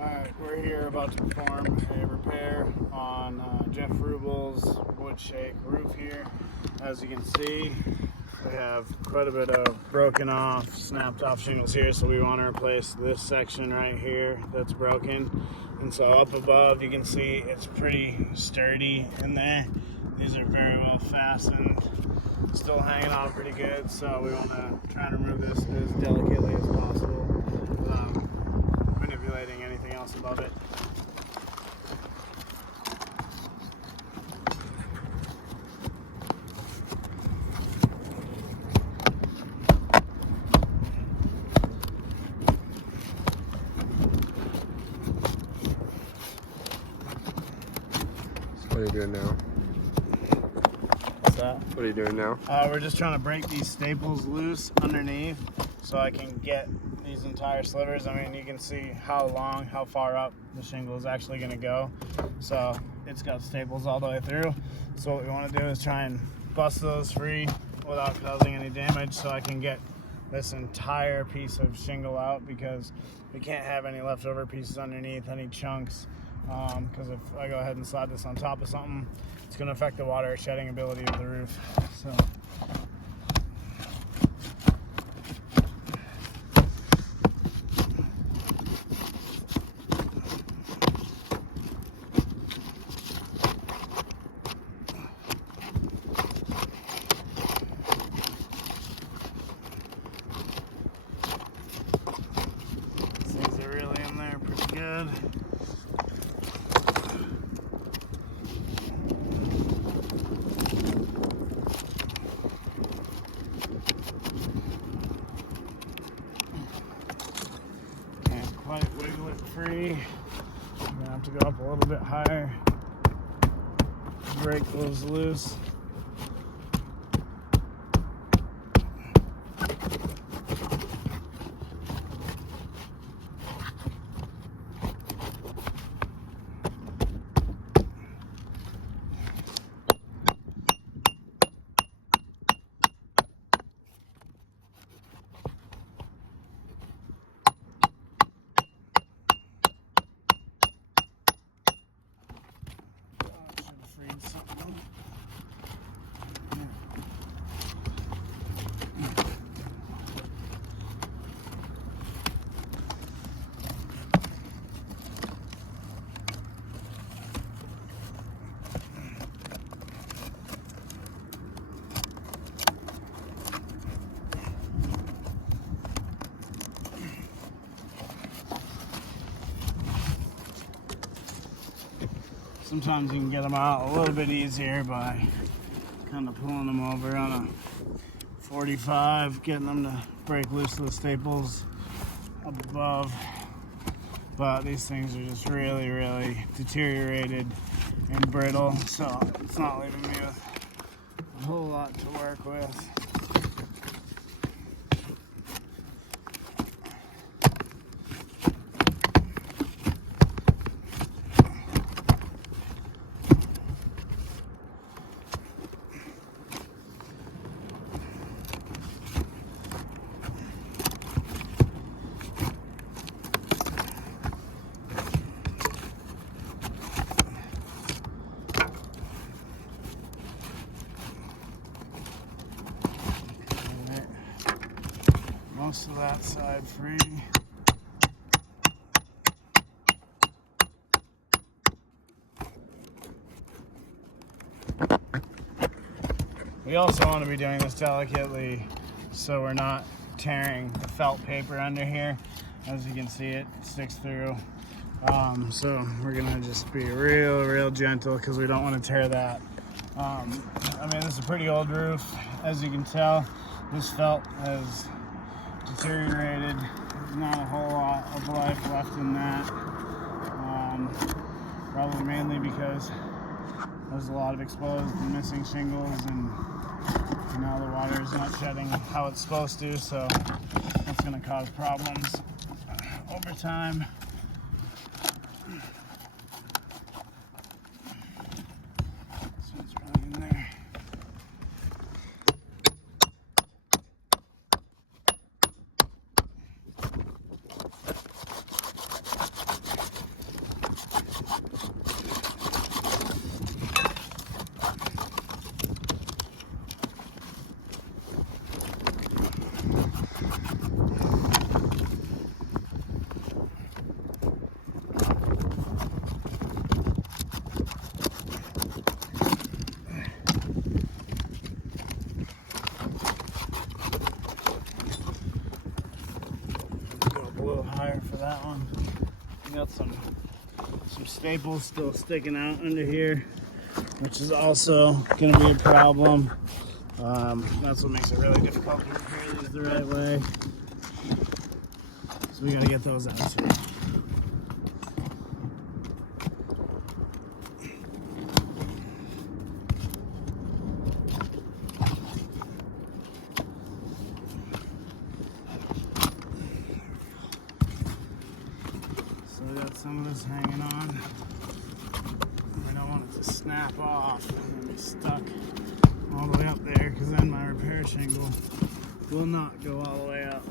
Alright, we're here about to perform a repair on Geoff Ruble's wood shake roof here. As you can see, we have quite a bit of broken off, snapped off shingles here, so we want to replace this section right here that's broken. And so up above you can see it's pretty sturdy in there. These are very well fastened, still hanging on pretty good, so we want to try and remove this as delicately as possible without manipulating anything else above it. What are you doing now? What's that? What are you doing now? We're just trying to break these staples loose underneath so I can get these entire slivers. I mean, you can see how far up the shingle is actually going to go. So it's got staples all the way through. So what we want to do is try and bust those free without causing any damage so I can get this entire piece of shingle out, because we can't have any leftover pieces underneath, any chunks, because if I go ahead and slide this on top of something, it's going to affect the water shedding ability of the roof. So things are really in there pretty good. Can't quite wiggle it free. I'm gonna have to go up a little bit higher to break those loose. Sometimes you can get them out a little bit easier by kind of pulling them over on a 45, getting them to break loose of the staples up above. But these things are just really, really deteriorated and brittle, so it's not leaving me with a whole lot to work with. Most of that side free. We also want to be doing this delicately so we're not tearing the felt paper under here. As you can see, it sticks through. So we're gonna just be real gentle because we don't want to tear that. I mean, this is a pretty old roof. As you can tell, this felt has deteriorated. There's not a whole lot of life left in that. Probably mainly because there's a lot of exposed and missing shingles, and now the water is not shedding how it's supposed to, so that's going to cause problems over time. This one's really in there. We got some staples still sticking out under here, which is also going to be a problem. That's what makes it really difficult to repair these the right way. So we got to get those out too. So we got some of this hanging on. I don't want it to snap off and be stuck all the way up there, because then my repair shingle will not go all the way up.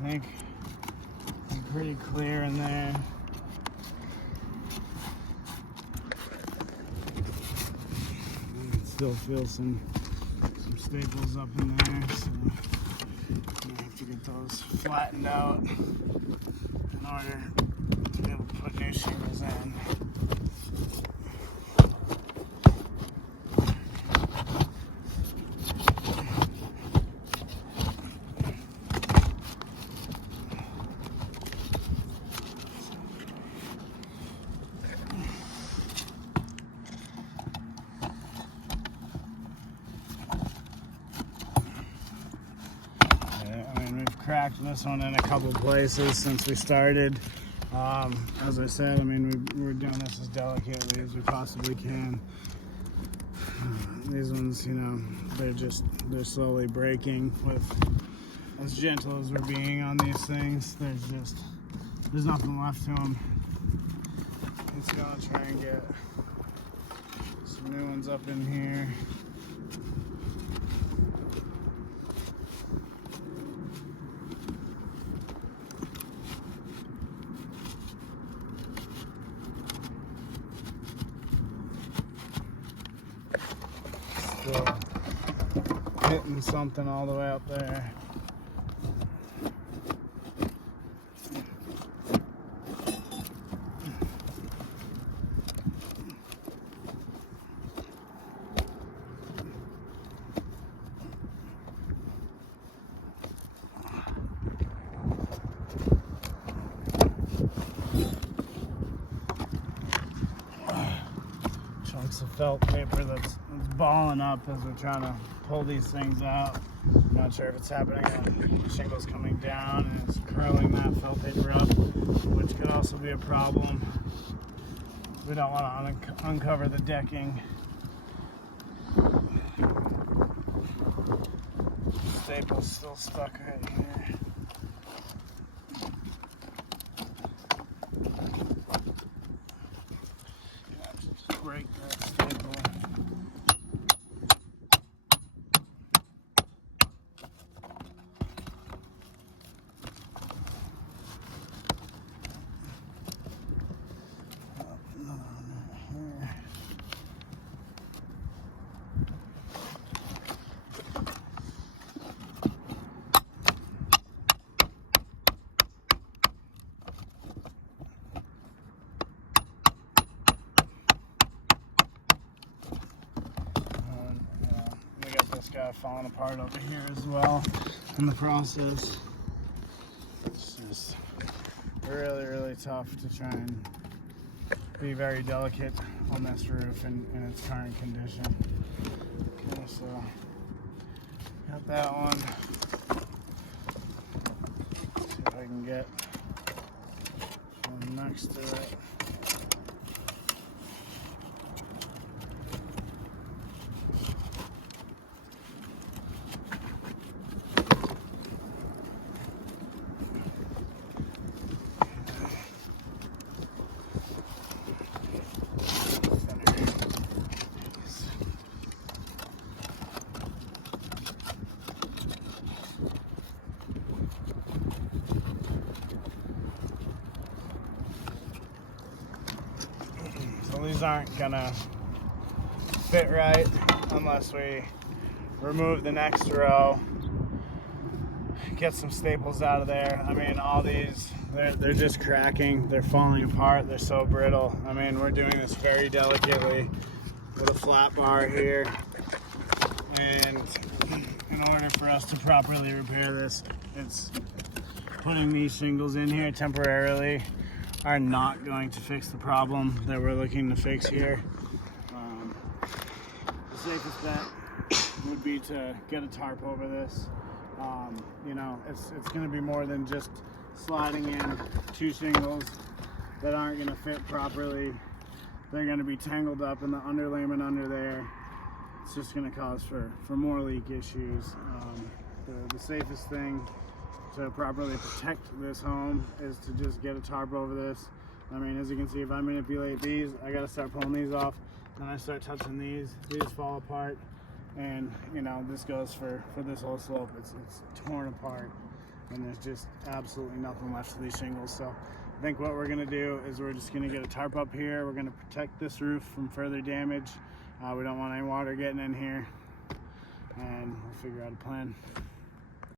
I think I'm pretty clear in there. I can still feel some staples up in there, so I have to get those flattened out in order to be able to put new shingles in. Cracked this one in a couple places since we started. As I said, I mean, we're doing this as delicately as we possibly can. These ones, you know, they're slowly breaking with as gentle as we're being on these things. There's nothing left to them. It's gonna try and get some new ones up in here. Hitting something all the way up there. Chunks of felt paper that's balling up as we're trying to pull these things out. I'm not sure if it's happening when the shingle's coming down and it's curling that felt paper up, which could also be a problem. We don't want to uncover the decking. Staple's still stuck right here. Just break that staple. This guy falling apart over here as well in the process. It's just really tough to try and be very delicate on this roof in its current condition. Okay, so got that one. See if I can get one next to it. These aren't gonna fit right unless we remove the next row, get some staples out of there. I mean, all these, they're just cracking, they're falling apart, they're so brittle. I mean, we're doing this very delicately with a flat bar here, and in order for us to properly repair this, it's putting these shingles in here temporarily are not going to fix the problem that we're looking to fix here. The safest bet would be to get a tarp over this. You know, it's going to be more than just sliding in 2 shingles that aren't going to fit properly. They're going to be tangled up in the underlayment under there. It's just going to cause for more leak issues. The safest thing to properly protect this home is to just get a tarp over this. I mean, as you can see, if I manipulate these, I got to start pulling these off. Then I start touching these fall apart. And you know, this goes for this whole slope. It's torn apart, and there's just absolutely nothing left of these shingles. So I think what we're gonna do is we're just gonna get a tarp up here. We're gonna protect this roof from further damage. We don't want any water getting in here, and we'll figure out a plan.